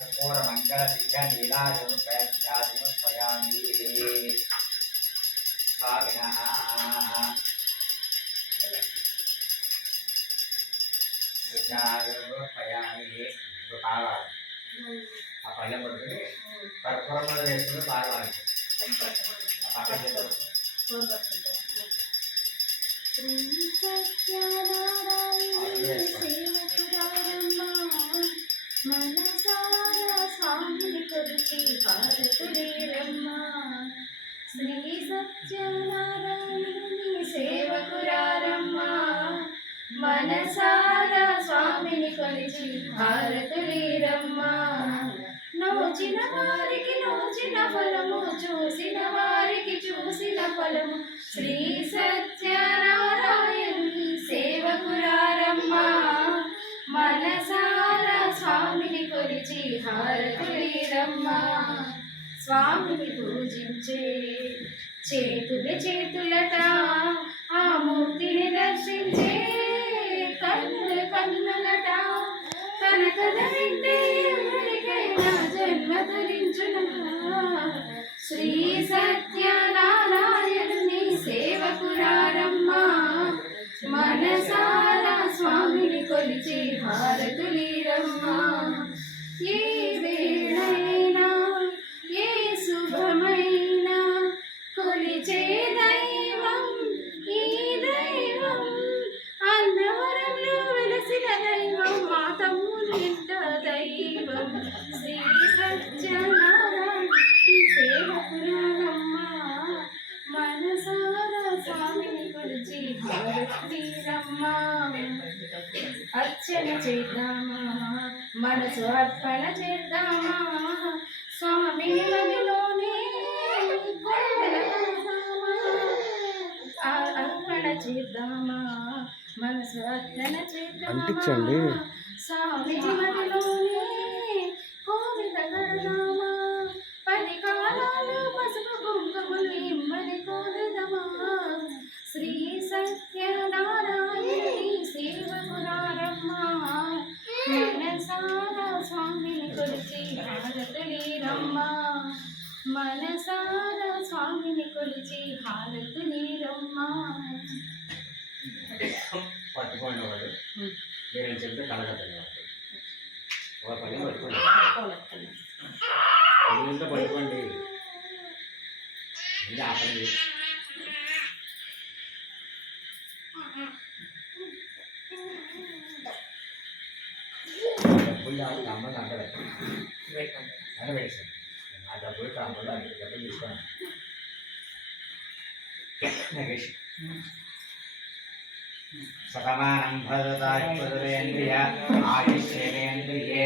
कर्पूरमङ्गलदिव्यनीलाजमुपयामि स्वामिनः సమర్పయామి కావాలి ఆ పళ్ళెం పట్టుకుని కర్పూరం కూడా వేసుకుని పారాలి స్వామిని కొలిచి భారతుడేరమ్మా శ్రీ సత్యనారాయణుని సేవకురారమ్మా మనసారా స్వామిని కొలిచి భారతుడేరమ్మా నోచిన వారికి నోచిన ఫలము చూసిన వారికి చూసిన ఫలము శ్రీ సత్యనారాయణుని సేవకురారమ్మా మనసారా స్వామిని కొలిచి భారతుడేరమ్మా స్వామిని పూజించే చేతులట ఆ మూర్తిని దర్శించే కన్నులట తన కథ వింటే ఎవరికైనా జన్మ ధరించునా శ్రీ సత్యనారాయణుని సేవకురారమ్మా మనసారా స్వామిని కొలిచి భారతులీరమ్మా ఏ వేళైనా ఏ శుభమైనా కొలిచే దైవం ఈ దైవం అన్నవరంలో వెలసిన దైవం మా తమ్ముని ఇంట దైవం శ్రీ సత్యనారాయణ సేవకురారమ్మా మనసారా స్వామిని కొలిచి భారతీరమ్మా అర్చన చేద్దామా మనసు అర్పణ చేద్దామా స్వామిని మదిలోనే అర్పణ చేద్దామా మనసు అర్పణ చేద్దామా స్వామిని మదిలోనే కోవిద కడదామా 10 కాలాలు పసుపు కుంకుమలు ఇమ్మని కోరదమా శ్రీ సత్యనారాయణి సేవకురారమ్మా మనసారా స్వామిని కొలిచి భారతులీరమ్మా మనసారా స్వామిని కొలిచి భారతులీరమ్మా పట్టుకోండి వాడు నేను చెప్తే కలగదండి ఒక పని పట్టుకోండి పనులంతా పట్టుకోండి ఇంకా ఆ పని డబ్బులు కావాలి అమ్మని అంట పెట్టాను ఆ డబ్బులు కావాలి డబ్బులు తీసుకోండి సకమానం భరతాయురేంద్రియ ఆయుష్యేంద్రియే